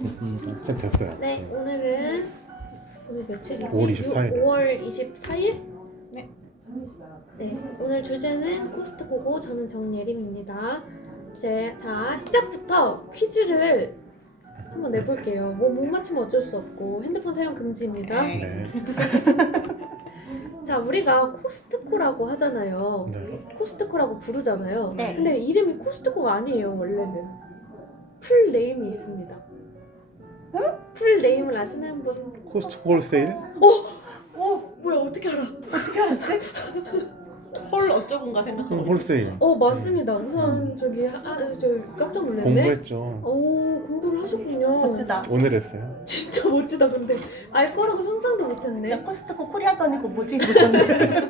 됐습니다. 됐어요. 네, 오늘 며칠이지? 5월 24일. 5월 24일? 네. 네, 오늘 주제는 코스트코고 저는 정예림입니다. 자, 시작부터 퀴즈를 한번 내볼게요. 못 맞히면 어쩔 수 없고 핸드폰 사용 금지입니다. 네. 자, 우리가 코스트코라고 하잖아요. 네. 코스트코라고 부르잖아요. 네. 근데 이름이 코스트코가 아니에요, 원래는. 풀 네임이 있습니다. 풀 네임을 아시는 분? 코스트코 홀세일? 뭐야, 어떻게 알아? 어떻게 알았지? 헐 어쩌군가 생각하고 있었어. 홀세일. 맞습니다. 우선 저 깜짝 놀랐네. 공부했죠. 공부를 하셨군요. 멋지다. 오늘 했어요. 진짜 멋지다. 근데 알 거라고 상상도 못했네. 나 코스트코 코리아더니 그거 뭐지? 이랬었는데.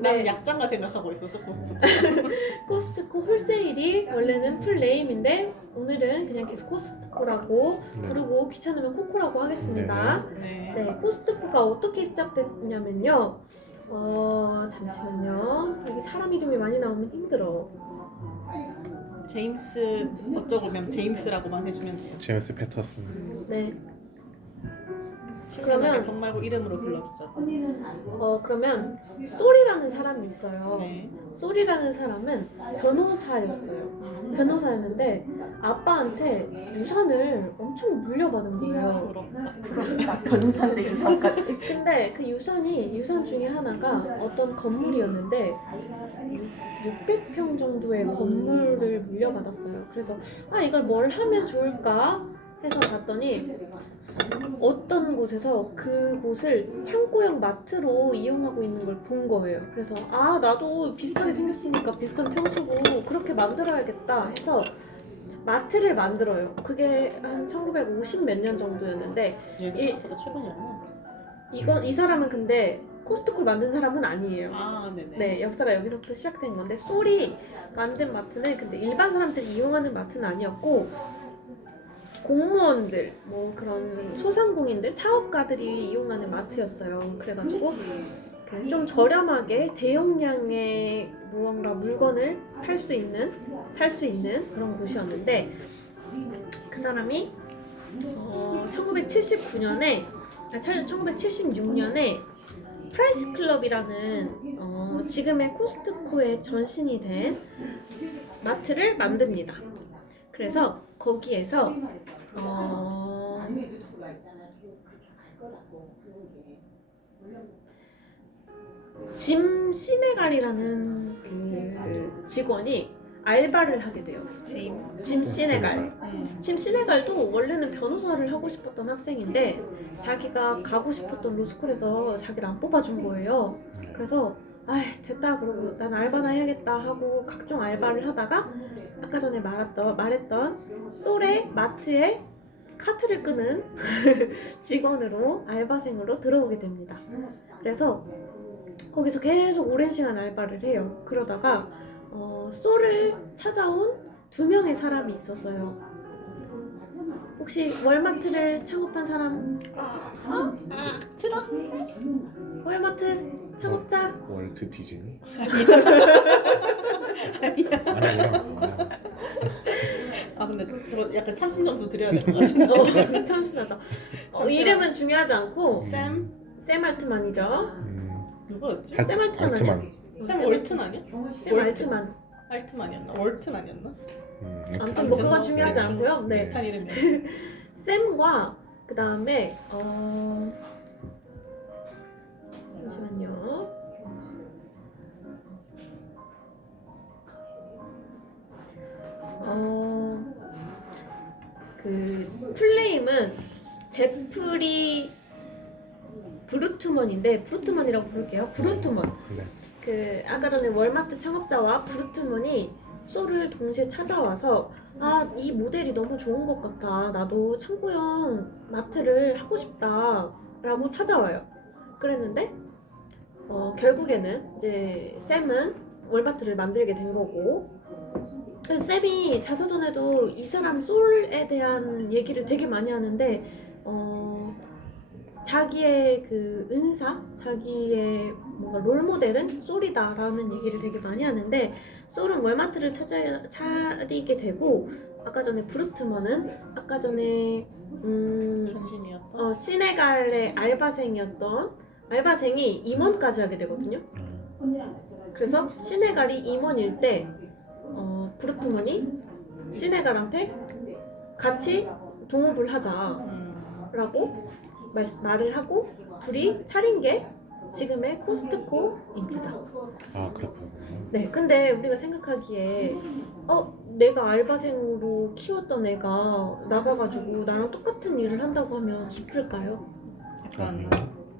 난 약장가 생각하고 있었어 코스트코. 코스트코 홀세일이 원래는 풀 네임인데 오늘은 그냥 계속 코스트코라고 네. 부르고 귀찮으면 코코라고 하겠습니다. 네, 코스트코가 어떻게 시작됐냐면요. 잠시만요. 여기 사람 이름이 많이 나오면 힘들어. 제임스 어쩌고면 제임스라고만 해주면 돼요. 제임스 패터슨. 네. 그러면 정 말고 이름으로 불러주자. 그러면 솔이라는 사람이 있어요. 네. 솔이라는 사람은 변호사였어요. 변호사였는데 아빠한테 유산을 엄청 물려받은 거예요. 부럽다. 변호사인데 유산까지. 근데 그 유산 중에 하나가 어떤 건물이었는데 600평 정도의 건물을 물려받았어요. 그래서 이걸 뭘 하면 좋을까 해서 봤더니 어떤 곳에서 그곳을 창고형 마트로 이용하고 있는 걸 본 거예요. 그래서 나도 비슷하게 생겼으니까 비슷한 평수고 그렇게 만들어야겠다 해서 마트를 만들어요. 그게 한 1950 몇 년 정도였는데 얘보다 최근이었나? 이 사람은 근데 코스트코를 만든 사람은 아니에요. 네네. 네, 역사가 여기서부터 시작된 건데 솔이 만든 마트는 근데 일반 사람들이 이용하는 마트는 아니었고 공무원들, 뭐 그런 소상공인들, 사업가들이 이용하는 마트였어요. 그래가지고 좀 저렴하게 대용량의 무언가 물건을 살 수 있는 그런 곳이었는데 그 사람이 1976년에 프라이스 클럽이라는 지금의 코스트코의 전신이 된 마트를 만듭니다. 그래서 거기에서 짐 시네갈이라는 그 직원이 알바를 하게 돼요. 짐 시네갈. 짐 시네갈도 원래는 변호사를 하고 싶었던 학생인데 자기가 가고 싶었던 로스쿨에서 자기를 안 뽑아준 거예요. 그래서 됐다 그러고 난 알바나 해야겠다 하고 각종 알바를 하다가 아까 전에 말했던 솔의 마트에 카트를 끄는 직원으로 알바생으로 들어오게 됩니다. 그래서 거기서 계속 오랜 시간 알바를 해요. 그러다가 솔을 찾아온 2명의 사람이 있었어요. 혹시 월마트를 창업한 사람? 들어? 월마트 창업자? 월트 디즈니? 아니야. 근데 저거 약간 참신점수 드려야 될 것 같은데. 참신하다. 이름은 중요하지 않고 샘 알트만이죠. 누구였지? 샘 알트만 알트만. 아니야? 샘 월튼 아니야? 샘 알트만. 알트만이었나? 월튼 아니었나? 아무튼 뭐 그건 중요하지 않고요. 네. 비슷한 이름이야. 샘과 그 다음에 잠시만요. 그 풀네임은 제프리 브루트먼인데 브루트먼이라고 부를게요. 브루트먼. 네. 그 아까 전에 월마트 창업자와 브루트먼이 솔을 동시에 찾아와서 이 모델이 너무 좋은 것 같아. 나도 창고형 마트를 하고 싶다 라고 찾아와요. 그랬는데 결국에는 이제 샘은 월마트를 만들게 된 거고 그래서 샘이 자서전에도 이 사람 솔에 대한 얘기를 되게 많이 하는데 자기의 그 은사, 자기의 뭔가 롤모델은 솔이다라는 얘기를 되게 많이 하는데 솔은 월마트를 차리게 되고 아까 전에 브루트먼은 아까 전에 전신이었다. 시네갈의 알바생이 임원까지 하게 되거든요. 그래서 시네갈이 임원일 때 브루트먼이 시네갈한테 같이 동업을 하자라고 말을 하고 둘이 차린 게 지금의 코스트코입니다. 아 그렇군요. 네, 근데 우리가 생각하기에 내가 알바생으로 키웠던 애가 나가가지고 나랑 똑같은 일을 한다고 하면 기쁠까요?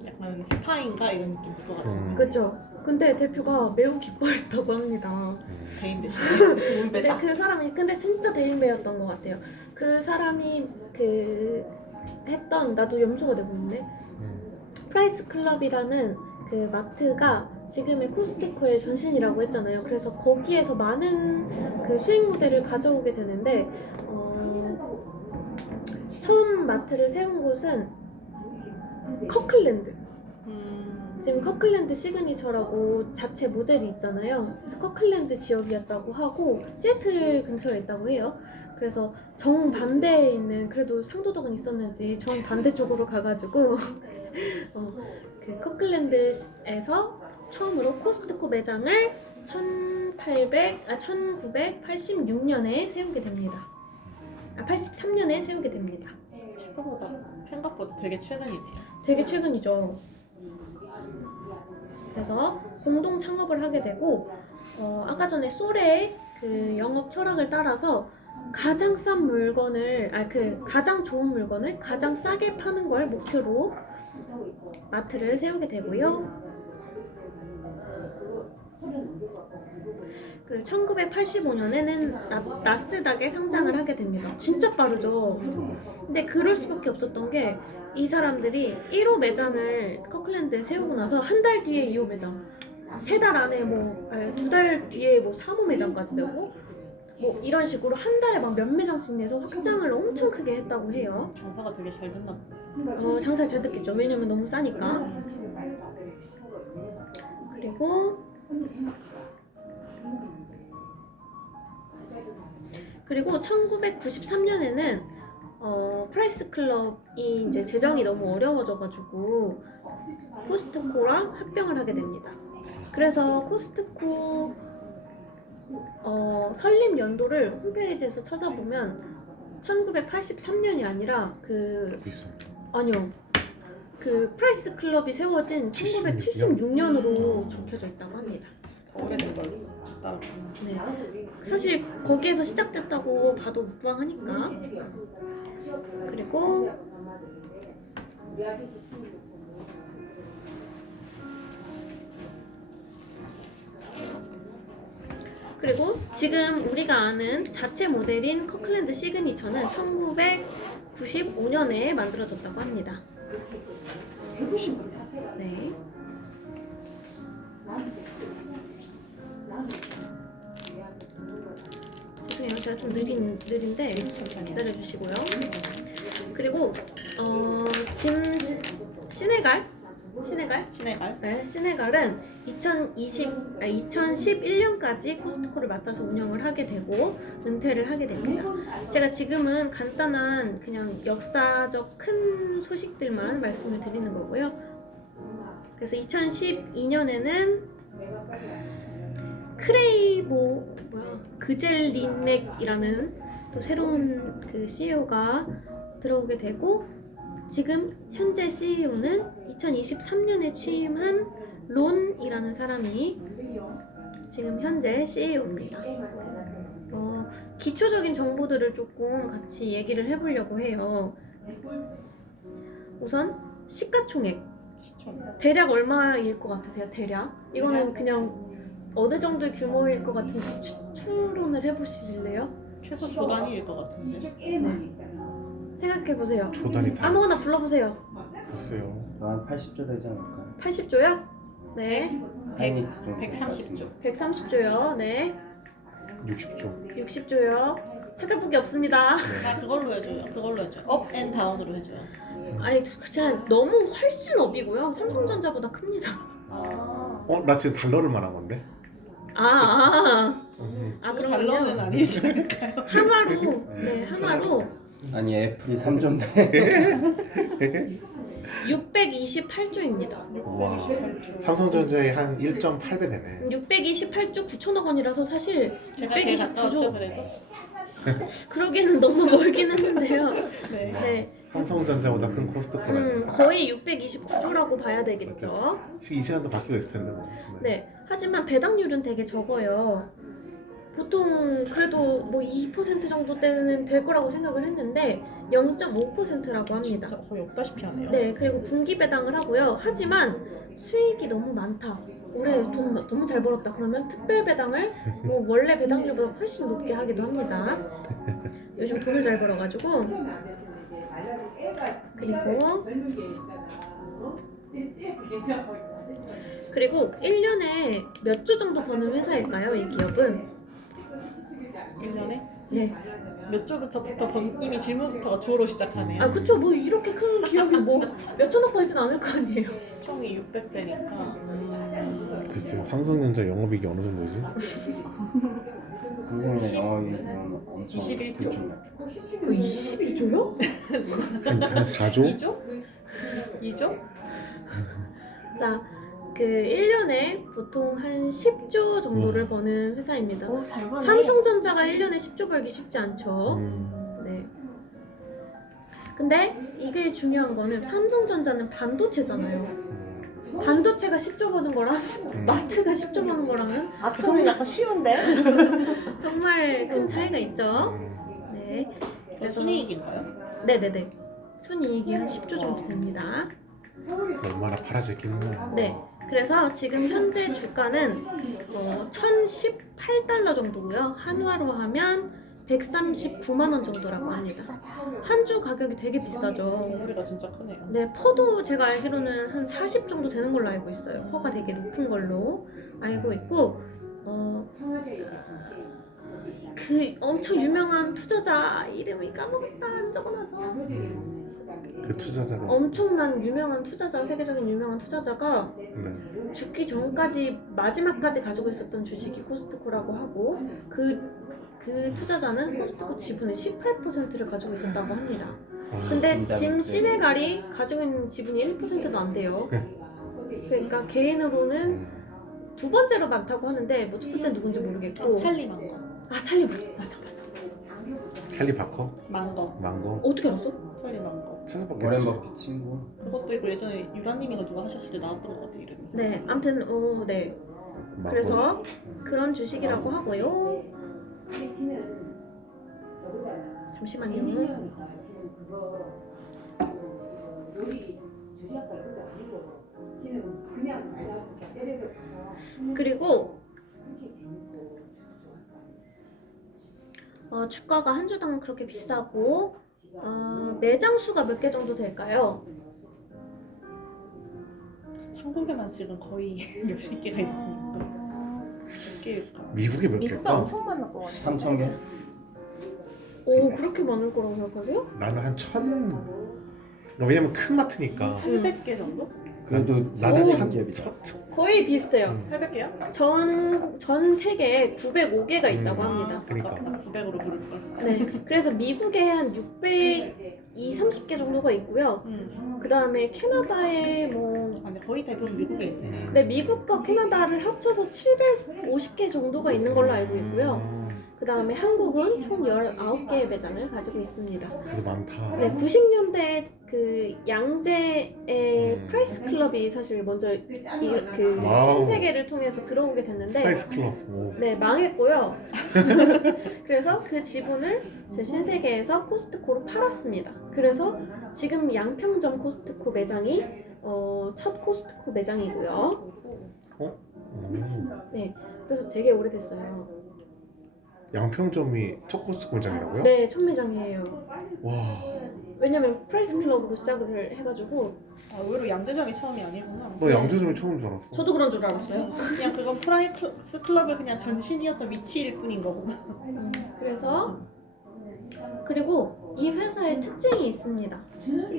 약간 스파인가 이런 느낌 들 것 같아요. 그죠? 근데 대표가 매우 기뻐했다고 합니다. 대인배시 돌배다. 근데 그 사람이 근데 진짜 대인배였던 것 같아요. 그 사람이 했던 나도 염소가 되고 있네. 프라이스 클럽이라는 그 마트가 지금의 코스트코의 전신이라고 했잖아요. 그래서 거기에서 많은 그 수익 모델을 가져오게 되는데 처음 마트를 세운 곳은 커클랜드. 지금 커클랜드 시그니처라고 자체 모델이 있잖아요. 그래서 커클랜드 지역이었다고 하고 시애틀 근처에 있다고 해요. 그래서 정반대에 있는 그래도 상도덕은 있었는지 정반대쪽으로 가가지고 그 커클랜드에서 처음으로 코스트코 매장을 1986년에 세우게 됩니다. 83년에 세우게 됩니다. 생각보다 되게 최근이네요. 되게 최근이죠. 그래서 공동 창업을 하게 되고 아까 전에 솔의 그 영업 철학을 따라서 가장 싼 물건을 가장 좋은 물건을 가장 싸게 파는 걸 목표로 마트를 세우게 되고요. 그리고 1985년에는 나스닥에 상장을 하게 됩니다. 진짜 빠르죠. 근데 그럴 수밖에 없었던 게 이 사람들이 1호 매장을 커클랜드에 세우고 나서 한 달 뒤에 2호 매장, 3달 안에 2달 뒤에 3호 매장까지 내고 이런 식으로 한 달에 막 몇 매장씩 내서 확장을 엄청 크게 했다고 해요. 장사가 되게 잘 됐나 보네. 장사 잘 됐겠죠. 왜냐면 너무 싸니까. 그리고 1993년에는 프라이스 클럽이 이제 재정이 너무 어려워져가지고 코스트코랑 합병을 하게 됩니다. 그래서 코스트코 설립 연도를 홈페이지에서 찾아보면 1983년이 아니라 아니요. 그 프라이스 클럽이 세워진 1976년으로 적혀져 있다고 합니다. 오래된 걸로. 네. 사실 거기에서 시작됐다고 봐도 무방하니까. 그리고 지금 우리가 아는 자체 모델인 커클랜드 시그니처는 1995년에 만들어졌다고 합니다. 네. 죄송해요. 제가 좀 느린데 기다려주시고요. 그리고 짐 시네갈? 네, 시네갈은 2011년까지 코스트코를 맡아서 운영을 하게 되고 은퇴를 하게 됩니다. 제가 지금은 간단한 그냥 역사적 큰 소식들만 말씀을 드리는 거고요. 그래서 2012년에는 그젤린맥이라는 또 새로운 그 CEO가 들어오게 되고 지금 현재 CEO는 2023년에 취임한 론이라는 사람이 지금 현재 CEO입니다. 기초적인 정보들을 조금 같이 얘기를 해보려고 해요. 우선 시가총액 대략 얼마일 것 같으세요? 대략? 이거는 그냥 어느 정도의 규모일 것 같은지 추론을 해보실래요? 최소 조 단위일 것 같은데. 네. 생각해보세요. 조 단위 다 아무거나 불러보세요. 글쎄요. 한 80조 되지 않을까요? 80조요? 네. 130조. 130조요. 네. 60조. 60조요. 찾아보기 없습니다. 그걸로 해줘요. 업 앤 다운으로 해줘요. 아니, 진짜 너무 훨씬 업이고요. 삼성전자보다 큽니다. 나 지금 달러를 말한 건데? 아 반론은 그러면요 아니지 않을까요? 한화로 네 한화로 아니 애플이 3조인데 628조입니다. 와. 삼성전자의 한 1.8배 되네. 628조 9천억 원이라서 사실 제가 제일 629조 가까웠죠 그래도. 그러기에는 너무 멀긴 했는데요. 네. 네, 삼성전자보다 큰 코스트코라네. 거의 629조라고 봐야 되겠죠. 이 시간도 바뀌고 있을 텐데 뭐. 네, 하지만 배당률은 되게 적어요. 보통 그래도 뭐 2% 정도 때는 될 거라고 생각을 했는데 0.5%라고 합니다. 진짜 거의 없다시피 하네요. 네, 그리고 분기 배당을 하고요. 하지만 수익이 너무 많다. 올해 돈 너무 잘 벌었다. 그러면 특별 배당을 뭐 원래 배당률보다 훨씬 높게 하기도 합니다. 요즘 돈을 잘 벌어가지고 그리고 1년에 몇 조 정도 버는 회사일까요? 이 기업은? 1년에 네. 몇 조부터부터 이미 질문부터가 조로 시작하네요. 아 그쵸. 뭐 이렇게 큰 기업이 뭐 몇천억 벌진 않을 거 아니에요. 시총이 600배니까. 글쎄요. 삼성전자 영업이익이 어느 정도지? 삼성의 영업이익은 엄청 21조. 들쭉날쭉. 22조요? 한 4조? 2조? 2조? 자, 그 1년에 보통 한 10조 정도를 버는 회사입니다. 잘 가네. 삼성전자가 1년에 10조 벌기 쉽지 않죠. 음. 네. 근데 이게 중요한 거는 삼성전자는 반도체잖아요. 반도체가 10조 버는 거랑 마트가 10조 버는 거랑은 아트는 약간 쉬운데? 정말 큰 차이가 있죠. 네. 그래서 순이익인가요? 네네네. 순이익이 한 10조 정도 됩니다. 얼마나 팔아질기는 네. 그래서 지금 현재 주가는 1018달러 정도고요. 한화로 하면 139만 원 정도라고 합니다. 한 주 가격이 되게 비싸죠. 머리가 진짜 크네요. 네, 퍼도 제가 알기로는 한 40 정도 되는 걸로 알고 있어요. 퍼가 되게 높은 걸로 알고 있고, 그 엄청 유명한 투자자 이름을 까먹었다 안 적어놔서. 그 투자자가 엄청난 유명한 투자자, 세계적인 유명한 투자자가 네. 죽기 전까지 마지막까지 가지고 있었던 주식이 코스트코라고 하고 그 투자자는 코스트코 지분의 18%를 가지고 있었다고 합니다. 근데 짐 시네갈이 가지고 있는 지분이 1%도 안 돼요. 그러니까 개인으로는 두 번째로 많다고 하는데 뭐 첫 번째는 누군지 모르겠고. 찰리 망고. 아 찰리 맞아. 찰리 바커? 망고. 망고? 어떻게 알았어? 찰리 망고. 찾아봤겠지. 워렌 버핏 친구. 그것도 있고 예전에 유라님인가 누가 하셨을 때 나왔던 것 같아 이름이. 네, 아무튼 네. 망고. 그래서 그런 주식이라고 하고요. 잠시만요. 그리고 주가가 한 주당 그렇게 비싸고 매장 수가 몇 개 정도 될까요? 한국에만 지금 거의 몇십 개가 있으니까. 몇 개일까? 미국에 몇 미국가 개일까? 엄청 많을 것 같아. 3,000개? 오 그렇게 많을 거라고 생각하세요? 나는 한 1000. 왜냐면 큰 마트니까. 800개 정도? 그래도 나는 오. 천 기업이죠. 거의 비슷해요. 800개야? 전 세계에 905개가 있다고 합니다. 그러니까. 900으로 부를 걸. 네, 그래서 미국에 한 630개 정도가 있고요. 그 다음에 캐나다에 아니 거의 대부분 미국에 있네. 네, 미국과 캐나다를 합쳐서 750개 정도가 있는 걸로 알고 있고요. 그 다음에 한국은 총 19개의 매장을 가지고 있습니다. 그래도 많다. 네, 90년대 그 양재의 프라이스 클럽이 사실 먼저 그 와우. 신세계를 통해서 들어오게 됐는데 프라이스 클럽. 오. 네, 망했고요. 그래서 그 지분을 제 신세계에서 코스트코로 팔았습니다. 그래서 지금 양평점 코스트코 매장이 첫 코스트코 매장이고요. 네, 그래서 되게 오래됐어요. 양평점이 첫 코스트코 매장이라고요? 네, 첫 매장이에요. 와. 왜냐면 프라이스 클럽으로 시작을 해가지고 아, 의외로 양재점이 처음이 아니구나. 너 양조점이 처음인 줄 알았어. 저도 그런 줄 알았어요. 그냥 그건 프라이스 클럽의 그냥 전신이었던 위치일 뿐인 거구나. 그래서 그리고 이 회사의 특징이 있습니다.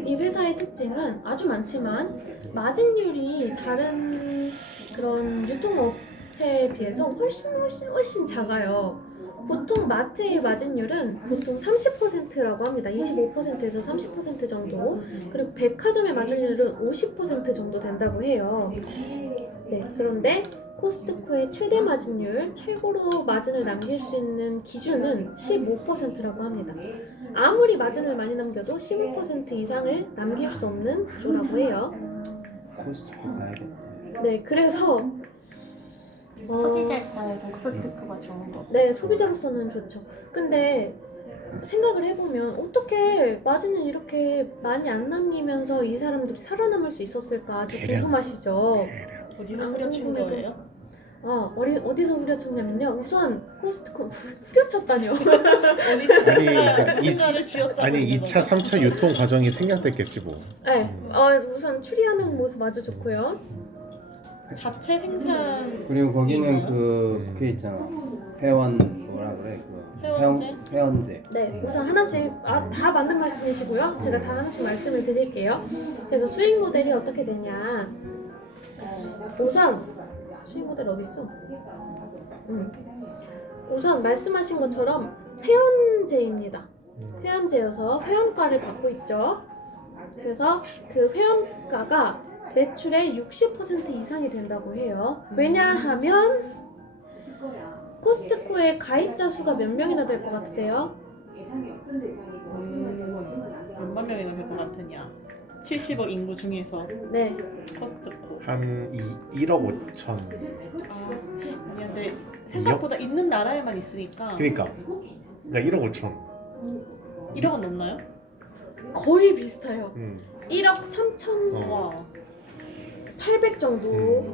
이 회사의 특징은 아주 많지만 마진율이 다른 그런 유통업체 자체에 비해서 훨씬 작아요. 보통 마트의 마진율은 보통 30%라고 합니다. 25%에서 30% 정도. 그리고 백화점의 마진율은 50% 정도 된다고 해요. 네, 그런데 코스트코의 최대 마진율, 최고로 마진을 남길 수 있는 기준은 15%라고 합니다. 아무리 마진을 많이 남겨도 15% 이상을 남길 수 없는 구조라고 해요. 코스트코 가야겠다. 네, 그래서 소비자 입장에서 코스트코가 좋은 거. 네, 소비자로서는 좋죠. 근데 생각을 해보면 어떻게 마진을 이렇게 많이 안 남기면서 이 사람들이 살아남을 수 있었을까 아주 대략. 궁금하시죠? 어디서 안 후려친 궁금해도. 거예요? 어디서 후려쳤냐면요. 우선 코스트코 후려쳤다뇨. 어디서 아니, 그러니까 누군가를 쥐어짜고 아니 있는 2차, 3차 유통 과정이 생략됐겠지 뭐. 네, 우선 추리하는 모습 아주 좋고요. 자체 생산 그리고 거기는 이거요? 그 있잖아. 회원 뭐라 그래? 그 회원제? 회원제. 네, 우선 하나씩 다 맞는 말씀이시고요. 제가 다 하나씩 말씀을 드릴게요. 그래서 수익 모델이 어떻게 되냐? 우선 수익 모델 어디 있어? 우선 말씀하신 것처럼 회원제입니다. 회원제여서 회원가를 받고 있죠. 그래서 그 회원가가 매출의 60% 이상이 된다고 해요. 왜냐하면 코스트코의 가입자 수가 몇 명이나 될 것 같으세요? 몇만 명이나 될 것 같으냐? 70억 인구 중에서 네, 코스트코. 한 1억 5천. 아니 근데 생각보다 있는 나라에만 있으니까 그러니까 1억 5천. 1억은 넘나요? 거의 비슷해요. 1억 어. 3천 와. 800 정도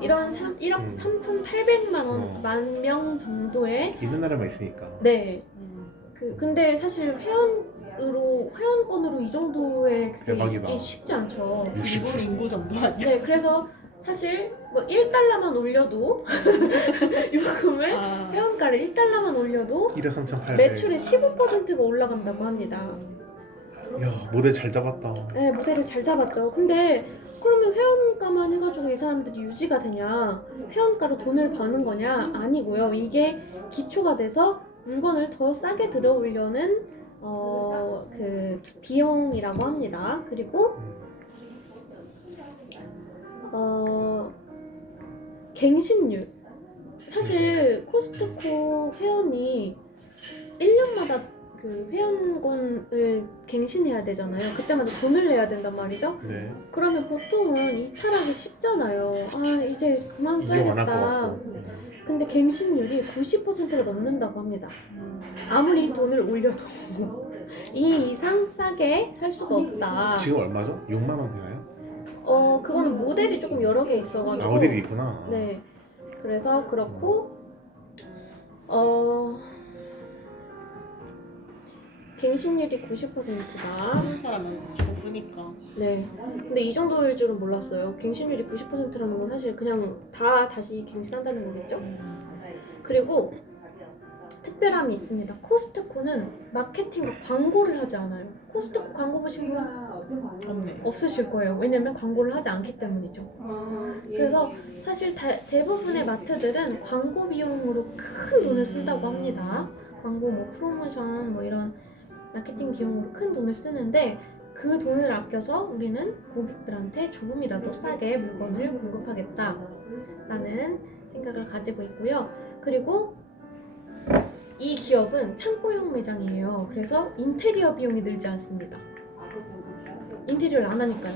이런 1억 3,800만 원, 어. 만 명 정도의 있는 나라만 있으니까. 네. 근데 사실 회원권으로 이 정도의 그게 대박이다. 있기 쉽지 않죠. 일본 인구 정도 아니야? 네, 그래서 사실 뭐 1달러만 올려도 요금을 아, 회원가를 1달러만 올려도 1억 3,800. 매출의 15%가 올라간다고 합니다. 야, 모델 잘 잡았다. 네, 모델을 잘 잡았죠. 근데 그러면 회원가만 해가지고 이 사람들이 유지가 되냐? 회원가로 돈을 버는 거냐? 아니고요. 이게 기초가 돼서 물건을 더 싸게 들어오려는 그 비용이라고 합니다. 그리고 갱신율. 사실 코스트코 회원이 1년마다 그 회원권을 갱신해야 되잖아요. 그때마다 돈을 내야 된단 말이죠. 네. 그러면 보통은 이탈하기 쉽잖아요. 이제 그만 이용 안 할 것 써야겠다. 같고. 근데 갱신율이 90%가 넘는다고 합니다. 아무리 돈을 올려도 이 이상 싸게 살 수가 없다. 지금 얼마죠? 6만 원 되나요? 그거는 모델이 조금 여러 개 아, 있어가지고. 모델이 있구나. 네. 그래서 그렇고 갱신율이 90%다. 쓰는 사람은 없으니까. 네. 근데 이 정도일 줄은 몰랐어요. 갱신율이 90%라는 건 사실 그냥 다 다시 갱신한다는 거겠죠? 그리고 특별함이 있습니다. 코스트코는 마케팅과 광고를 하지 않아요. 코스트코 광고 보신 분 없네. 없으실 거예요. 왜냐면 광고를 하지 않기 때문이죠. 그래서 사실 대부분의 마트들은 광고 비용으로 큰 돈을 쓴다고 합니다. 광고 뭐 프로모션 뭐 이런 마케팅 비용으로 큰 돈을 쓰는데 그 돈을 아껴서 우리는 고객들한테 조금이라도 싸게 물건을 공급하겠다라는 생각을 가지고 있고요. 그리고 이 기업은 창고형 매장이에요. 그래서 인테리어 비용이 들지 않습니다. 인테리어를 안 하니까요.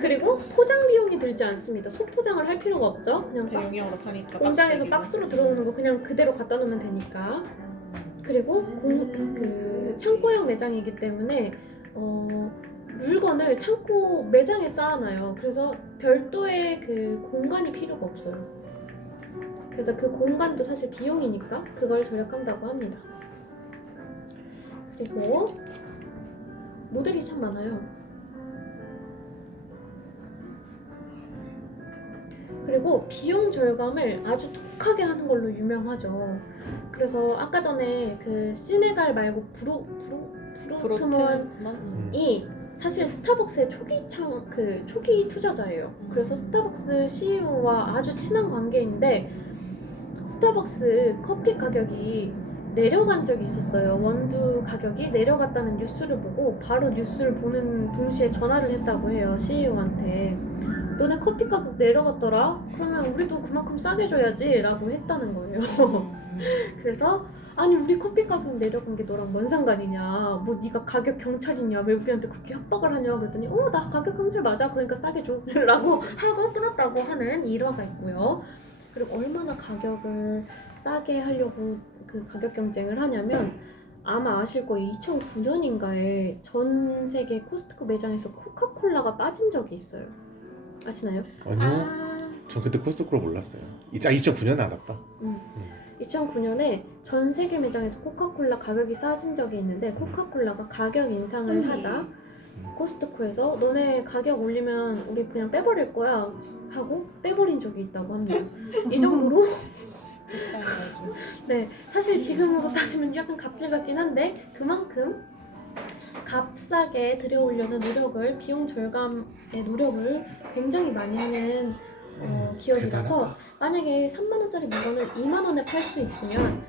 그리고 포장 비용이 들지 않습니다. 소포장을 할 필요가 없죠. 그냥 대용량으로 파니까. 공장에서 박스로 들어오는 거 그냥 그대로 갖다 놓으면 되니까. 그리고 그 창고형 매장이기 때문에 물건을 창고 매장에 쌓아놔요. 그래서 별도의 그 공간이 필요가 없어요. 그래서 그 공간도 사실 비용이니까 그걸 절약한다고 합니다. 그리고 모델이 참 많아요. 그리고 비용 절감을 아주 독하게 하는 걸로 유명하죠. 그래서 아까 전에 그 시네갈 말고 브루트먼이 사실 스타벅스의 초기 투자자예요. 그래서 스타벅스 CEO와 아주 친한 관계인데 스타벅스 커피 가격이 내려간 적이 있었어요. 원두 가격이 내려갔다는 뉴스를 보고 바로 뉴스를 보는 동시에 전화를 했다고 해요. CEO한테. 너네 커피 가격 내려갔더라? 그러면 우리도 그만큼 싸게 줘야지 라고 했다는 거예요. 그래서 아니 우리 커피 가격 내려간 게 너랑 뭔 상관이냐, 뭐 네가 가격 경찰이냐, 왜 우리한테 그렇게 협박을 하냐 그랬더니 나 가격 경찰 맞아, 그러니까 싸게 줘 라고 하고 끊었다고 하는 일화가 있고요. 그리고 얼마나 가격을 싸게 하려고 그 가격 경쟁을 하냐면 아마 아실 거예요. 2009년인가에 전 세계 코스트코 매장에서 코카콜라가 빠진 적이 있어요. 아시나요? 아니요. 전 그때 코스트코를 몰랐어요. 2009년에 알았다. 2009년에 전 세계 매장에서 코카콜라 가격이 싸진 적이 있는데 코카콜라가 가격 인상을 하자 코스트코에서 너네 가격 올리면 우리 그냥 빼버릴 거야 하고 빼버린 적이 있다고 합니다. 이 정도로 입장이라서. 네, 사실 지금으로 따지면 약간 갑질 같긴 한데 그만큼 값싸게 들여오려는 노력을, 비용 절감의 노력을 굉장히 많이 하는 기업이라서 대단하다. 만약에 3만원짜리 물건을 2만원에 팔 수 있으면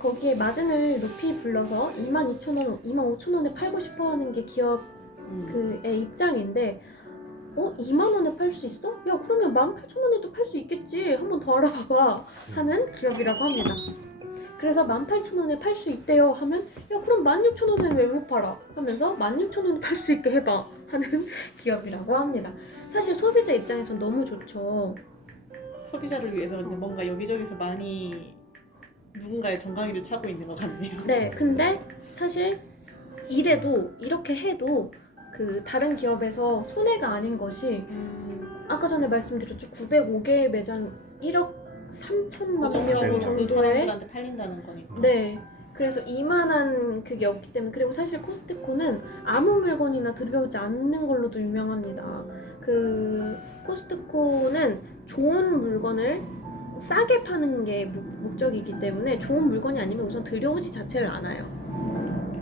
거기에 마진을 높이 불러서 22,000원, 25,000원에 팔고 싶어 하는 게 기업 그의 입장인데 2만원에 팔 수 있어? 야 그러면 18,000원에도 팔 수 있겠지, 한번 더 알아봐봐 하는 기업이라고 합니다. 그래서 18,000원에 팔 수 있대요 하면 야 그럼 16,000원에 왜 못 팔아? 하면서 16,000원에 팔 수 있게 해봐 하는 기업이라고 합니다. 사실 소비자 입장에선 너무 좋죠. 소비자를 위해서 근데 뭔가 여기저기서 많이 누군가의 정강이를 차고 있는 것 같네요. 네, 근데 사실 이렇게 해도 다른 기업에서 손해가 아닌 것이 아까 전에 말씀드렸죠. 905개의 매장 1억 3천만 명 그 정도의 사람들한테 팔린다는 거니까. 네. 그래서 이만한 그게 없기 때문에. 그리고 사실 코스트코는 아무 물건이나 들여오지 않는 걸로도 유명합니다. 코스트코는 좋은 물건을 싸게 파는 게 목적이기 때문에 좋은 물건이 아니면 우선 들여오지 자체를 않아요.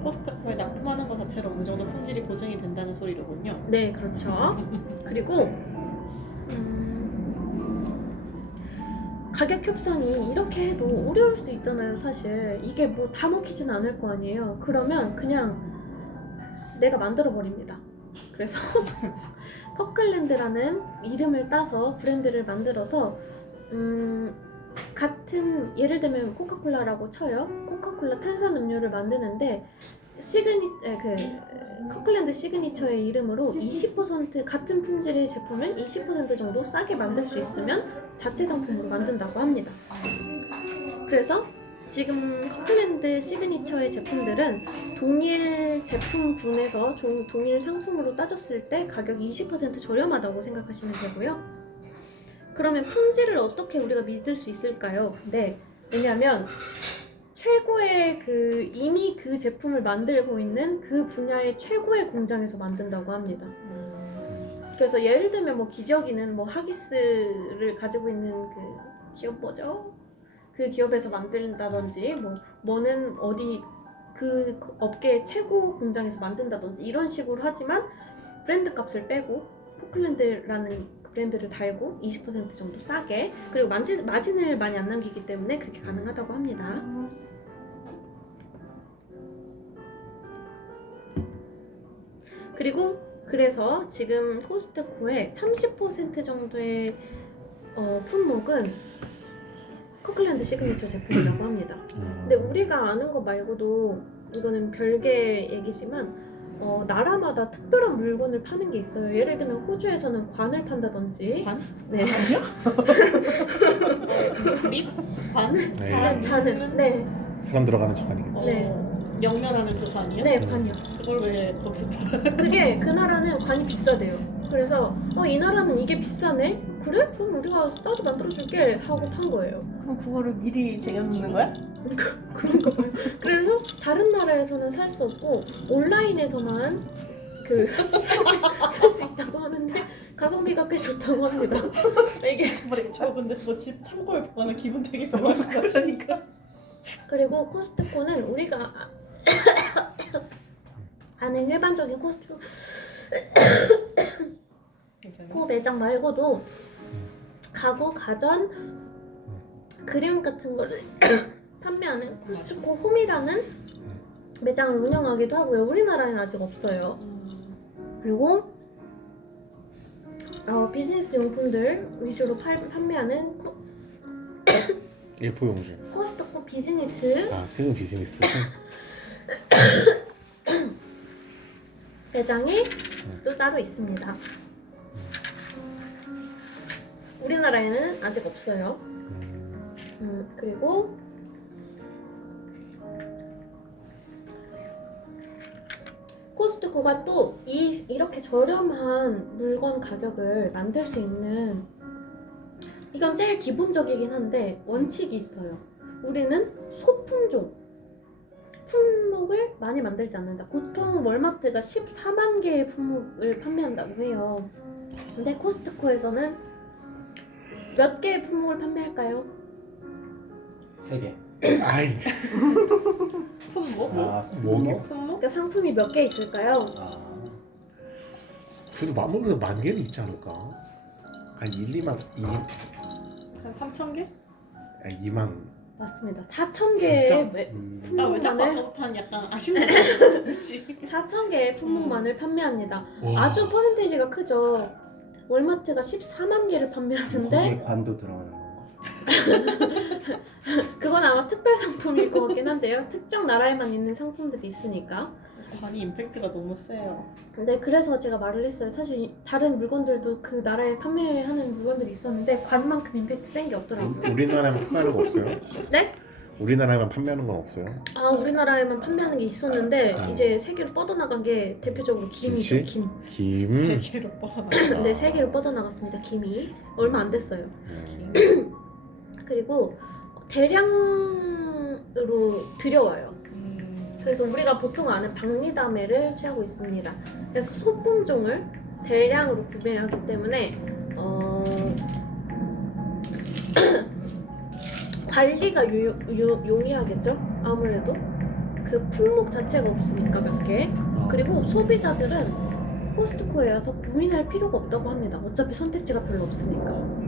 코스트코에 납품하는 것 자체로 어느 정도 품질이 보증이 된다는 소리로군요. 네, 그렇죠. 그리고 가격 협상이 이렇게 해도 어려울 수 있잖아요. 사실 이게 뭐 다 먹히진 않을 거 아니에요. 그러면 그냥 내가 만들어 버립니다. 그래서 커클랜드라는 이름을 따서 브랜드를 만들어서 같은, 예를 들면 코카콜라라고 쳐요. 코카콜라 탄산음료를 만드는데 커클랜드 시그니처의 이름으로 20% 같은 품질의 제품을 20% 정도 싸게 만들 수 있으면 자체 상품으로 만든다고 합니다. 그래서 지금 커클랜드 시그니처의 제품들은 동일 제품군에서 동일 상품으로 따졌을 때 가격이 20% 저렴하다고 생각하시면 되고요. 그러면 품질을 어떻게 우리가 믿을 수 있을까요? 네, 왜냐하면 최고의 이미 그 제품을 만들고 있는 그 분야의 최고의 공장에서 만든다고 합니다. 그래서 예를 들면 뭐 기저귀는 뭐 하기스를 가지고 있는 기업 뭐죠? 그 기업에서 만든다든지 뭐는 어디 그 업계의 최고 공장에서 만든다든지 이런 식으로 하지만 브랜드 값을 빼고 코클랜드라는 브랜드를 달고 20% 정도 싸게, 그리고 마진을 많이 안 남기기 때문에 그렇게 가능하다고 합니다. 그리고 그래서 지금 코스트코의 30% 정도의 품목은 커클랜드 시그니처 제품이라고 합니다. 근데 우리가 아는 거 말고도 이거는 별개의 얘기지만 나라마다 특별한 물건을 파는 게 있어요. 예를 들면 호주에서는 관을 판다든지. 관? 네. 립? 관? 네. 잔은. 네. 사람 들어가는 척 아니겠지. 네. 영면하는 그 관이요? 네, 관이요. 그걸 왜 그렇게 팔아요? 그게 그 나라는 관이 비싸대요. 그래서 이 나라는 이게 비싸네? 그래? 그럼 우리가 싸게 만들어줄게 하고 판 거예요. 그럼 그거를 미리 쟁여놓는 거야? 그런가 봐요. 그래서 다른 나라에서는 살 수 없고 온라인에서만 살 수 있다고 하는데 가성비가 꽤 좋다고 합니다. 이게 정말 저 근데 집 창고에 보관하면 기분 되게 좋을 것 같으니까. 그리고 코스트코는 우리가 아는 일반적인 그 매장 말고도 가구, 가전, 그림 같은 거를 판매하는 코스트코 홈이라는 매장을 운영하기도 하고요. 우리나라에는 아직 없어요. 그리고 비즈니스 용품들 위주로 판매하는 일포용주. 코스트코 비즈니스 아, 그 비즈니스. 매장이 또 따로 있습니다. 우리나라에는 아직 없어요. 그리고 코스트코가 또 이렇게 저렴한 물건 가격을 만들 수 있는, 이건 제일 기본적이긴 한데 원칙이 있어요. 우리는 소품종 품목을 많이 만들지 않는다. 보통 월마트가 14만 개의 품목을 판매한다고 해요. 근데 코스트코에서는 몇 개의 품목을 판매할까요? 3개. 아이, 품목? 아, 뭐게? 품목? 그러니까 상품이 몇 개 있을까요? 아, 그래도 마음먹어서 만 개는 있지 않을까? 한 1, 2만, 한 3,000개? 2만. 맞습니다. 4,000개의 진짜? 아 왜 자꾸 품목만을 아까부터 약간 아쉽네. 4,000개의 품목만을 판매합니다. 와. 아주 퍼센테이지가 크죠. 월마트가 14만 개를 판매하는데 거기에 관도 들어가는 건가? 그건 아마 특별 상품일 것 같긴 한데요. 특정 나라에만 있는 상품들이 있으니까. 관이 임팩트가 너무 세요. 근데 그래서 제가 말을 했어요. 사실 다른 물건들도 그 나라에 판매하는 물건들이 있었는데 관만큼 임팩트 센 게 없더라고요. 우리나라에만 판매하는 거 없어요? 네? 우리나라에만 판매하는 건 없어요? 아, 우리나라에만 판매하는 게 있었는데 아. 이제 세계로 뻗어나간 게 대표적으로 김이죠. 그치? 김. 김. 세계로 뻗어나가. 네, 세계로 뻗어나갔습니다. 김이. 얼마 안 됐어요. 그리고 대량으로 들여와요. 그래서 우리가 보통 아는 박리담회를 취하고 있습니다. 그래서 소품종을 대량으로 구매하기 때문에 관리가 용이하겠죠? 아무래도 그 품목 자체가 없으니까 몇 개. 그리고 소비자들은 코스트코에 와서 고민할 필요가 없다고 합니다. 어차피 선택지가 별로 없으니까.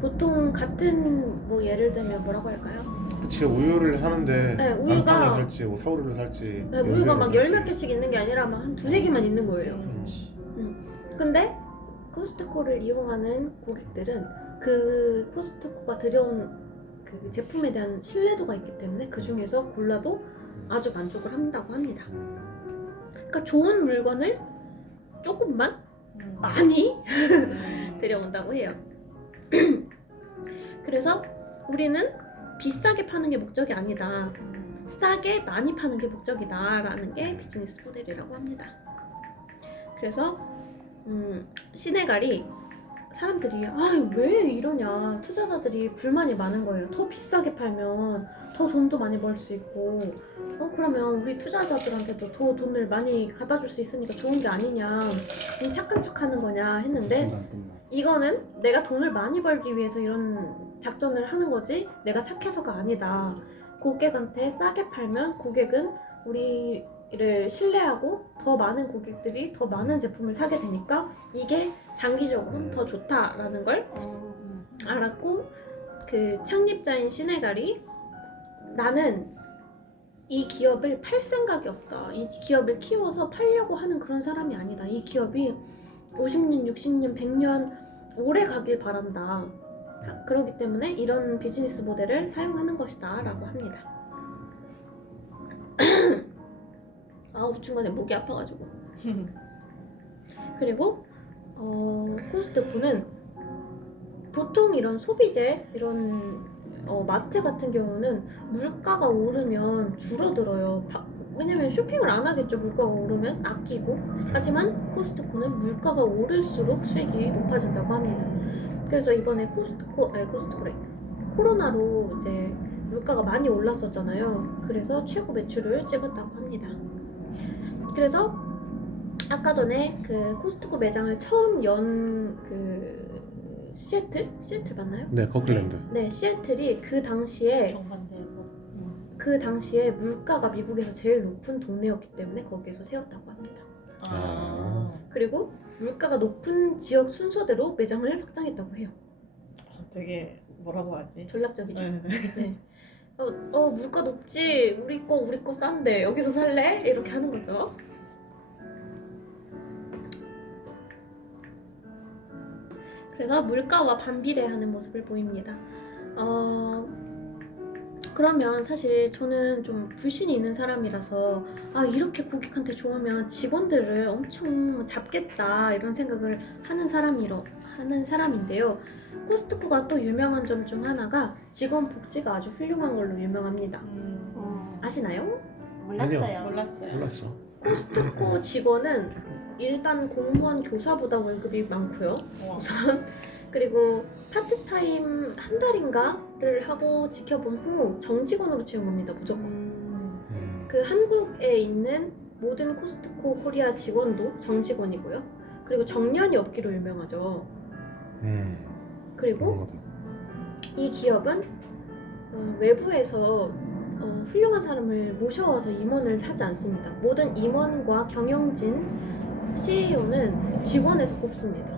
보통 같은 뭐 예를 들면 뭐라고 할까요? 그치, 우유를 사는데 네, 우유가- 안탕을 살지, 뭐 사우루를 살지. 네, 우유가 막 연세를 10몇 개씩 있는 게 아니라 막 한 두세 개만 있는 거예요. 근데 코스트코를 이용하는 고객들은 그 코스트코가 들여온 그 제품에 대한 신뢰도가 있기 때문에 그 중에서 골라도 아주 만족을 한다고 합니다. 그러니까 좋은 물건을 조금만 많이 들여온다고 해요. 그래서 우리는 비싸게 파는 게 목적이 아니다. 싸게 많이 파는 게 목적이다라는 게 비즈니스 모델이라고 합니다. 그래서 시네갈이 사람들이 왜 이러냐, 투자자들이 불만이 많은 거예요. 더 비싸게 팔면 더 돈도 많이 벌 수 있고 그러면 우리 투자자들한테도 더 돈을 많이 갖다 줄 수 있으니까 좋은 게 아니냐, 착한 척 하는 거냐 했는데, 순간 끝나. 이거는 내가 돈을 많이 벌기 위해서 이런 작전을 하는 거지 내가 착해서가 아니다. 고객한테 싸게 팔면 고객은 우리를 신뢰하고 더 많은 고객들이 더 많은 제품을 사게 되니까 이게 장기적으로는 더 좋다라는 걸 알았고, 그 창립자인 시네갈이 나는 이 기업을 팔 생각이 없다. 이 기업을 키워서 팔려고 하는 그런 사람이 아니다. 이 기업이 50년, 60년, 100년 오래 가길 바란다. 그렇기 때문에 이런 비즈니스 모델을 사용하는 것이다 라고 합니다. 중간에 목이 아파가지고. 그리고 코스트코는 보통 이런 소비재, 이런 마트 같은 경우는 물가가 오르면 줄어들어요. 왜냐면 쇼핑을 안 하겠죠. 물가가 오르면 아끼고. 하지만 코스트코는 물가가 오를수록 수익이 높아진다고 합니다. 그래서 이번에 코스트코래. 코로나로 이제 물가가 많이 올랐었잖아요. 그래서 최고 매출을 찍었다고 합니다. 그래서 아까 전에 그 코스트코 매장을 처음 연 그 시애틀 맞나요? 네, 커클랜드. 네, 시애틀이 그 당시에 물가가 미국에서 제일 높은 동네였기 때문에 거기에서 세웠다고 합니다. 아. 그리고 물가가 높은 지역 순서대로 매장을 확장했다고 해요. 되게 뭐라고 하지? 전략적이죠. 네. 네. 물가 높지? 우리 거 싼데 여기서 살래? 이렇게 하는 거죠. 그래서 물가와 반비례하는 모습을 보입니다. 그러면 사실 저는 좀 불신이 있는 사람이라서 이렇게 고객한테 좋으면 직원들을 엄청 잡겠다 이런 생각을 하는 사람인데요. 코스트코가 또 유명한 점 중 하나가 직원 복지가 아주 훌륭한 걸로 유명합니다. 아시나요? 몰랐어요. 몰랐어요. 코스트코 직원은 일반 공무원 교사보다 월급이 많고요. 와. 우선 그리고 파트타임 한 달인가를 하고 지켜본 후 정직원으로 채용합니다. 무조건. 그 한국에 있는 모든 코스트코 코리아 직원도 정직원이고요. 그리고 정년이 없기로 유명하죠. 그리고 이 기업은 외부에서 훌륭한 사람을 모셔와서 임원을 하지 않습니다. 모든 임원과 경영진, CEO는 직원에서 뽑습니다.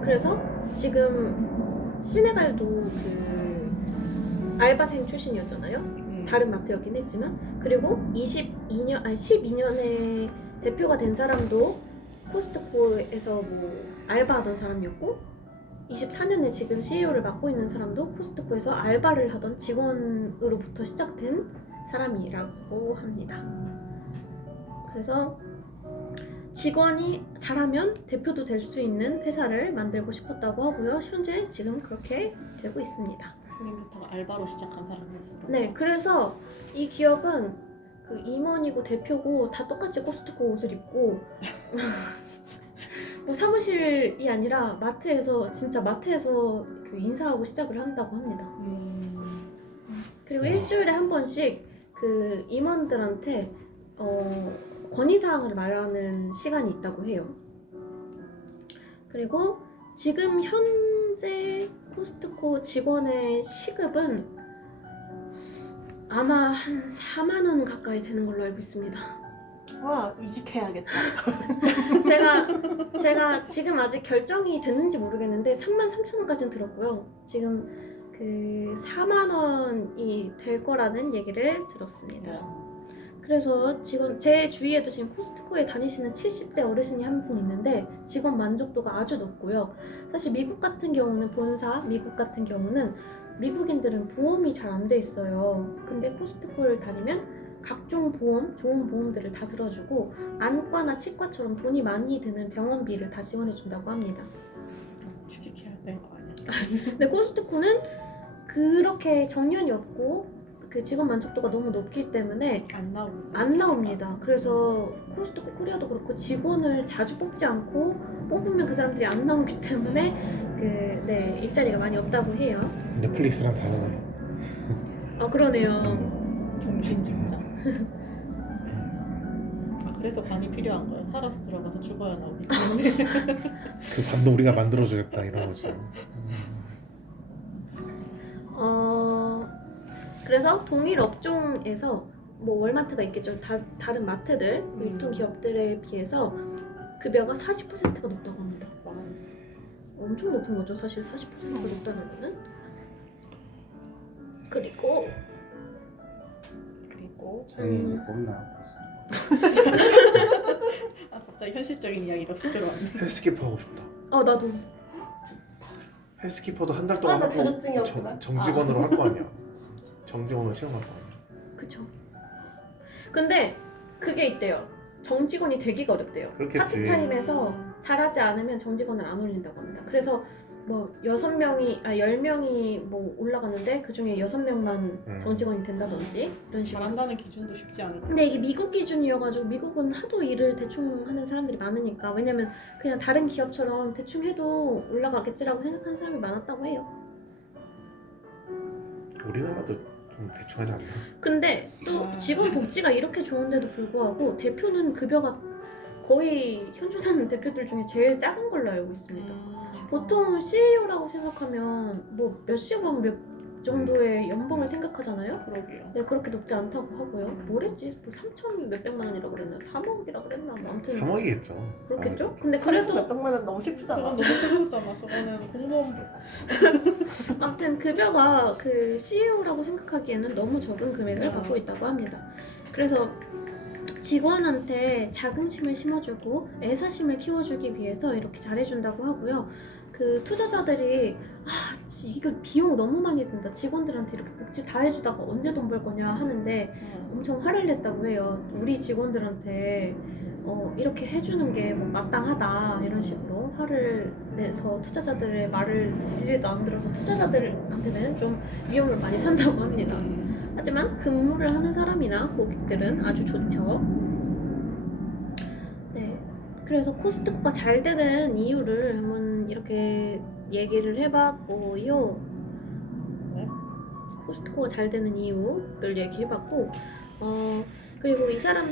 그래서 지금 시네갈도 그 알바생 출신이었잖아요. 다른 마트였긴 했지만, 그리고 12년에 대표가 된 사람도 코스트코에서 뭐 알바하던 사람이었고, 24년에 지금 CEO를 맡고 있는 사람도 코스트코에서 알바를 하던 직원으로부터 시작된 사람이라고 합니다. 그래서 직원이 잘하면 대표도 될 수 있는 회사를 만들고 싶었다고 하고요. 현재 지금 그렇게 되고 있습니다. 본인부터가 알바로 시작한 사람이었어요. 네, 그래서 이 기업은 그 임원이고 대표고 다 똑같이 코스트코 옷을 입고 뭐 사무실이 아니라 진짜 마트에서 그 인사하고 시작을 한다고 합니다. 그리고 일주일에 한 번씩 그 임원들한테 건의사항을 말하는 시간이 있다고 해요. 그리고 지금 현재 코스트코 직원의 시급은 아마 한 4만 원 가까이 되는 걸로 알고 있습니다. 와, 이직해야겠다. 제가 지금 아직 결정이 됐는지 모르겠는데 33,000원까지는 들었고요. 지금 그 4만 원이 될 거라는 얘기를 들었습니다. 그래서 제 주위에도 지금 코스트코에 다니시는 70대 어르신이 한 분 있는데 직원 만족도가 아주 높고요. 사실 미국 같은 경우는 미국인들은 보험이 잘 안 돼 있어요. 근데 코스트코를 다니면 각종 보험, 좋은 보험들을 다 들어주고 안과나 치과처럼 돈이 많이 드는 병원비를 다 지원해준다고 합니다. 취직해야 되는 거 아니야? 근데 코스트코는 그렇게 정년이 없고 그 직원 만족도가 너무 높기 때문에 안 나옵니다. 그래서 코스트코 코리아도 그렇고 직원을 자주 뽑지 않고 뽑으면 그 사람들이 안 나오기 때문에 일자리가 많이 없다고 해요. 넷플릭스랑 다르네. 그러네요. 종신 직장. 그래서 관이 필요한 거예요. 살아서 들어가서 죽어야 나오기 때문에. 그 반도 우리가 만들어주겠다 이런 거지. 그래서 동일 업종에서 뭐 월마트가 있겠죠. 다른 마트들, 유통기업들에 비해서 급여가 40%가 높다고 합니다. 엄청 높은 거죠. 사실 40%가 높다는 거는. 그리고 장애인이 뽑나? 갑자기 현실적인 이야기가 훅 들어왔네. 헬스키퍼 하고 싶다. 나도. 헬스키퍼도 한 달 동안 나 하고 자격증이 없구나. 정직원으로 할 거 아니야. 정직원으로 시험할 거 아니야. 그쵸. 근데 그게 있대요. 정직원이 되기가 어렵대요. 그렇겠지. 파트타임에서 잘하지 않으면 정직원을 안 올린다고 합니다. 그래서 뭐 10명이 뭐 올라갔는데 그 중에 6명만 정직원이 된다든지 이런 식으로. 잘한다는 기준도 쉽지 않을 거예요. 근데 이게 미국 기준이어가지고 미국은 하도 일을 대충 하는 사람들이 많으니까, 왜냐면 그냥 다른 기업처럼 대충 해도 올라가겠지라고 생각하는 사람이 많았다고 해요. 우리나라도 좀 대충 하지 않나? 근데 또 직원 복지가 이렇게 좋은데도 불구하고 대표는 급여가 거의 현존하는 대표들 중에 제일 작은 걸로 알고 있습니다. 보통 CEO라고 생각하면 뭐 몇십 원, 정도의 연봉을 생각하잖아요. 그러게요. 네, 그렇게 높지 않다고 하고요. 뭐랬지? 뭐 3천 몇백만 원이라고 그랬나? 3억이라고 그랬나? 뭐 아무튼 3억이겠죠. 그렇겠죠? 근데 그래도 그래도 몇백만 원 너무 슬프잖아. 그건 너무 슬프잖아. 그거는 공무원 아무튼 급여가 그 CEO라고 생각하기에는 너무 적은 금액을 받고 있다고 합니다. 그래서 직원한테 자긍심을 심어주고 애사심을 키워주기 위해서 이렇게 잘해준다고 하고요. 그 투자자들이 이거 비용 너무 많이 든다. 직원들한테 이렇게 복지 다 해주다가 언제 돈 벌 거냐 하는데 엄청 화를 냈다고 해요. 우리 직원들한테 이렇게 해주는 게 뭐 마땅하다 이런 식으로 화를 내서 투자자들의 말을 지지도 안 들어서 투자자들한테는 좀 위험을 많이 산다고 합니다. 하지만 근무를 하는 사람이나 고객들은 아주 좋죠. 네, 그래서 코스트코가 잘 되는 이유를 한번 이렇게 얘기를 해봤고요. 네. 코스트코가 잘 되는 이유를 얘기해봤고, 그리고 이 사람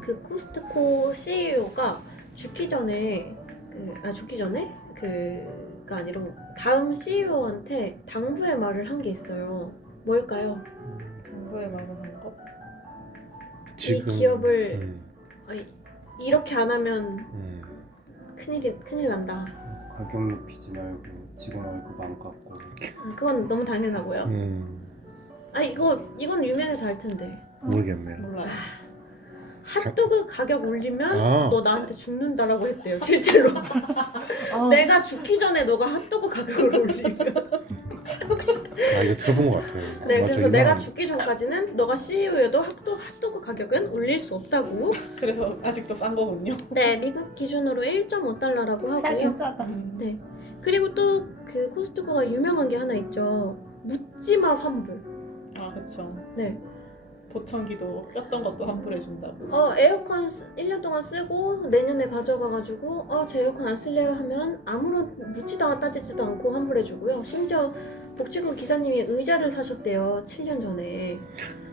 그 코스트코 CEO가 죽기 전에 그가 아니라 다음 CEO한테 당부의 말을 한 게 있어요. 뭘까요? 정부의 말을 한 거? 이 기업을 음, 이렇게 안 하면 음. 큰일 난다. 가격 높이지 말고 직원 월급 안 깎고. 그건 너무 당연하고요. 이건 유명해서 알 텐데. 모르겠네요. 몰라요. 핫도그 가격 올리면 아. 너 나한테 죽는다라고 했대요. 실제로. 아, 내가 죽기 전에 너가 핫도그 가격을 올리면. 이거 들어본 것 같아요. 네, 맞아, 그래서 내가 유명한- 죽기 전까지는 너가 CEO여도 핫도그 가격은 올릴 수 없다고. 그래서 아직도 싼 거군요. 네, 미국 기준으로 1.5달러라고 싸긴 하고요. 싸다. 네. 그리고 또 그 코스트코가 유명한 게 하나 있죠. 묻지마 환불. 아, 그쵸. 네. 보청기도 꼈던 것도 환불해준다고. 에어컨 1년 동안 쓰고 내년에 가져가가지고 제 에어컨 안 쓸래요 하면 아무런 묻지도 따지지도 않고 환불해주고요. 심지어 복지국 기사님이 의자를 사셨대요. 7년 전에.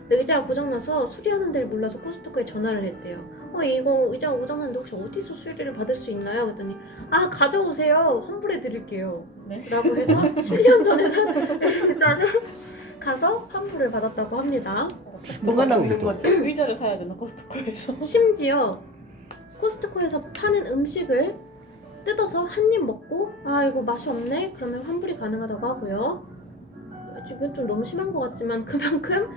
근데 의자가 고장나서 수리하는 데를 몰라서 코스트코에 전화를 했대요. 이거 의자가 고장났는데 혹시 어디서 수리를 받을 수 있나요? 그랬더니 가져오세요. 환불해 드릴게요. 네. 라고 해서 7년 전에 산 의자를 가서 환불을 받았다고 합니다. 뭐가 남는 거지? 의자를 사야 되나 코스트코에서? 심지어 코스트코에서 파는 음식을 뜯어서 한 입 먹고 이거 맛이 없네? 그러면 환불이 가능하다고 하고요. 이건 좀 너무 심한 것 같지만 그만큼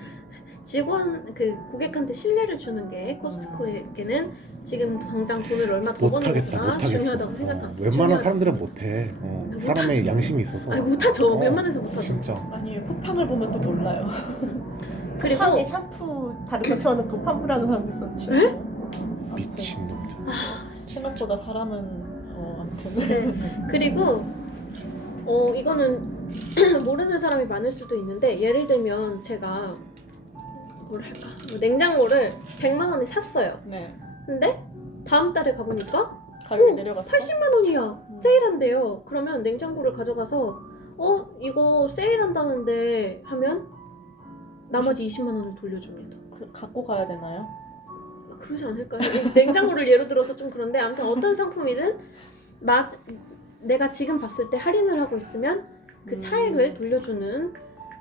고객한테 신뢰를 주는 게 코스트코에게는 지금 당장 돈을 얼마 더 버는 못하겠다. 것보다 못하겠어. 중요하다고 생각합니다. 웬만한 사람들은 못해. 사람의 양심이 있어서. 못하죠. 웬만해서 못하죠. 진짜. 아니, 쿠팡을 보면 또 몰라요. 그리고 쿠팡에 샴푸 다른 거 좋아하는 환불하는 사람도 있었지. 미친 놈들. 생각보다 사람은 아무튼. 네. 그리고 이거는 모르는 사람이 많을 수도 있는데 예를 들면 제가 뭐랄까 냉장고를 100만 원에 샀어요. 네. 근데 다음 달에 가보니까 가격이 내려갔어. 80만 원이야. 세일한대요. 그러면 냉장고를 가져가서 이거 세일한다는데 하면 나머지 20만 원을 돌려줍니다. 갖고 가야 되나요? 그러지 않을까요? 냉장고를 예로 들어서 좀 그런데 아무튼 어떤 상품이든 내가 지금 봤을 때 할인을 하고 있으면 그 차액을 돌려주는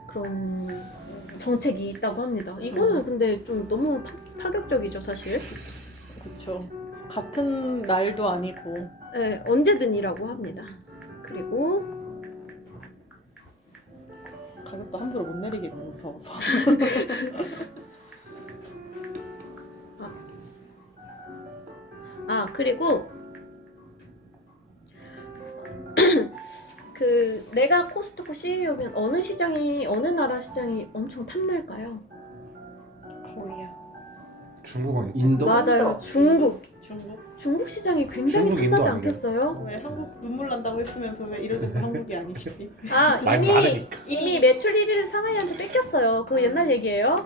그런 정책이 있다고 합니다. 이거는 근데 좀 너무 파격적이죠, 사실. 그렇죠. 같은 날도 아니고. 네, 언제든이라고 합니다. 그리고 가격도 함부로 못 내리기 너무 무서워서. 그리고 내가 코스트코 CEO면 어느 나라 시장이 엄청 탐날까요? 코리아. 중국 아니야? 인도? 맞아요. 중국 시장이 굉장히 중국, 인도 탐나지 아니에요? 않겠어요? 왜 한국 눈물 난다고 했으면서 왜 이럴 때 한국이 아니시지? 말 많으니까. 이미 매출 1위를 상하이한테 뺏겼어요. 그거 옛날 얘기예요.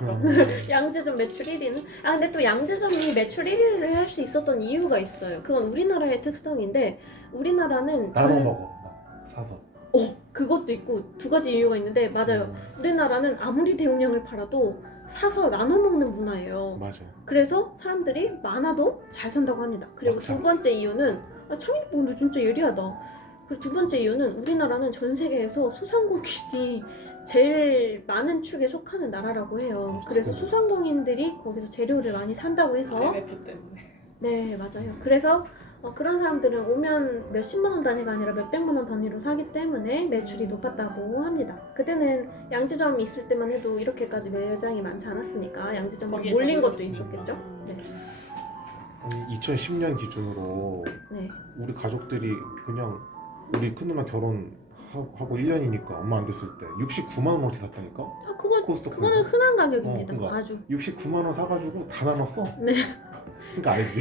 양재점 매출 1위는 근데 또 양재점이 매출 1위를 할 수 있었던 이유가 있어요. 그건 우리나라의 특성인데 우리나라는 나눠 먹어. 사서. 그것도 있고 두 가지 이유가 있는데 맞아요. 우리나라는 아무리 대용량을 팔아도 사서 나눠 먹는 문화예요. 맞아. 그래서 사람들이 많아도 잘 산다고 합니다. 그리고 맞아. 두 번째 이유는 청일본도 진짜 예리하다. 그리고 두 번째 이유는 우리나라는 전 세계에서 소상공인이 제일 많은 축에 속하는 나라라고 해요. 그래서 소상공인들이 거기서 재료를 많이 산다고 해서 IMF 때문에. 네, 맞아요. 그래서 그런 사람들은 오면 몇십만 원 단위가 아니라 몇백만 원 단위로 사기 때문에 매출이 높았다고 합니다. 그때는 양지점이 있을 때만 해도 이렇게까지 매장이 많지 않았으니까 양지점이 거기에 몰린 더 것도 있었겠죠. 네. 아니 2010년 기준으로 네. 우리 가족들이 그냥 우리 큰누나 결혼하고 1년이니까 얼마 안 됐을 때 69만 원어치 샀다니까? 코스트코. 그거는 흔한 가격입니다. 그러니까. 아주. 69만 원 사가지고 다 나눴어. 네. 그러니까 알지.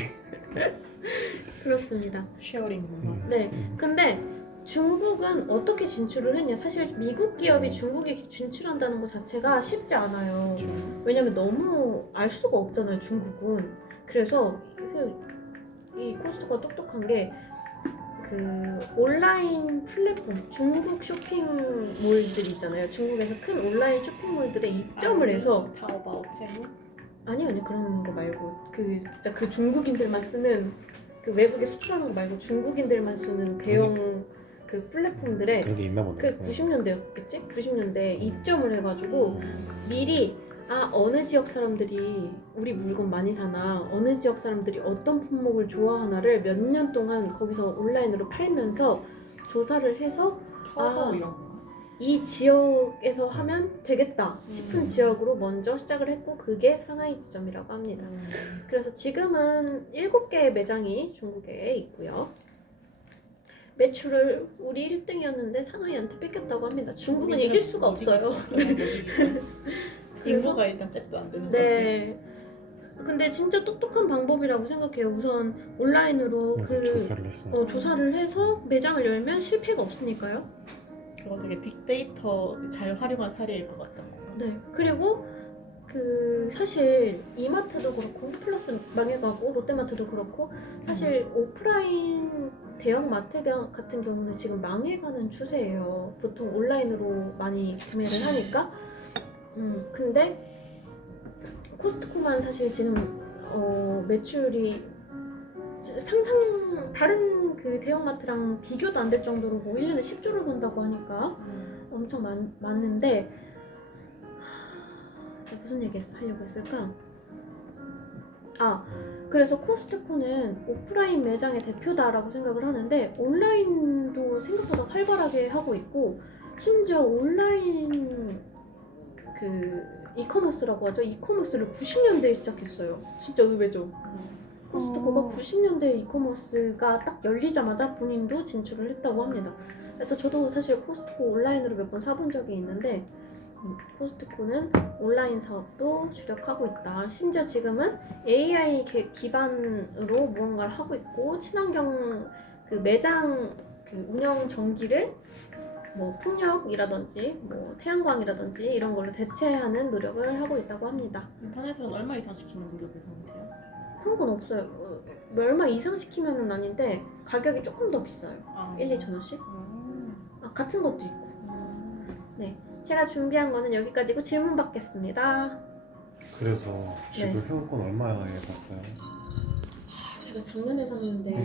그렇습니다. 쉐어링 문화. 네. 근데 중국은 어떻게 진출을 했냐? 사실 미국 기업이 중국에 진출한다는 것 자체가 쉽지 않아요. 왜냐면 너무 알 수가 없잖아요, 중국은. 그래서 이 코스트코가 똑똑한 게 그 온라인 플랫폼, 중국 쇼핑몰들 있잖아요. 중국에서 큰 온라인 쇼핑몰들에 입점을 해서 타오바오, 테무. 아니요 그런 거 말고 그 진짜 그 중국인들만 쓰는 그 외국에 수출하는 거 말고 중국인들만 쓰는 대형 그 플랫폼들에 그런 게 있나 보네. 그 90년대였겠지? 90년대에 입점을 해가지고 미리 어느 지역 사람들이 우리 물건 많이 사나 어느 지역 사람들이 어떤 품목을 좋아하나를 몇 년 동안 거기서 온라인으로 팔면서 조사를 해서 타오바오 이런 거. 이 지역에서 하면 되겠다 싶은 지역으로 먼저 시작을 했고 그게 상하이 지점이라고 합니다. 그래서 지금은 7개의 매장이 중국에 있고요. 매출을 우리 1등이었는데 상하이한테 뺏겼다고 합니다. 중국은 이길 수가 없어요. 인구가 일단 잽도 안 되는 네. 근데 진짜 똑똑한 방법이라고 생각해요. 우선 온라인으로 조사를 했어. 조사를 해서 매장을 열면 실패가 없으니까요. 그거 되게 빅데이터 잘 활용한 사례일 것 같다. 네. 그리고 그 사실 이마트도 그렇고 플러스 망해가고 롯데마트도 그렇고 사실 오프라인 대형 마트 같은 경우는 지금 망해가는 추세예요. 보통 온라인으로 많이 구매를 하니까. 근데 코스트코만 사실 지금 매출이 상상 다른 그 대형마트랑 비교도 안 될 정도로 뭐 1년에 10조를 번다고 하니까 엄청 많은데 무슨 얘기 하려고 했을까? 그래서 코스트코는 오프라인 매장의 대표다라고 생각을 하는데 온라인도 생각보다 활발하게 하고 있고 심지어 온라인 그 이커머스라고 하죠. 이커머스를 90년대에 시작했어요. 진짜 의외죠. 코스트코가 90년대 이커머스가 딱 열리자마자 본인도 진출을 했다고 합니다. 그래서 저도 사실 코스트코 온라인으로 몇 번 사본 적이 있는데 코스트코는 온라인 사업도 주력하고 있다. 심지어 지금은 AI 기반으로 무언가를 하고 있고 친환경 그 매장 그 운영 전기를 뭐 풍력이라든지 뭐 태양광이라든지 이런 걸로 대체하는 노력을 하고 있다고 합니다. 인터넷은 얼마 이상 시키면 무료배 상태요? 그런 건 없어요. 얼마 이상 시키면은 아닌데 가격이 조금 더 비싸요. 1-2천 원씩? 같은 것도 있고. 네, 제가 준비한 거는 여기까지고 질문 받겠습니다. 그래서 지금 회원권 얼마에 봤어요? 제가 작년에 샀는데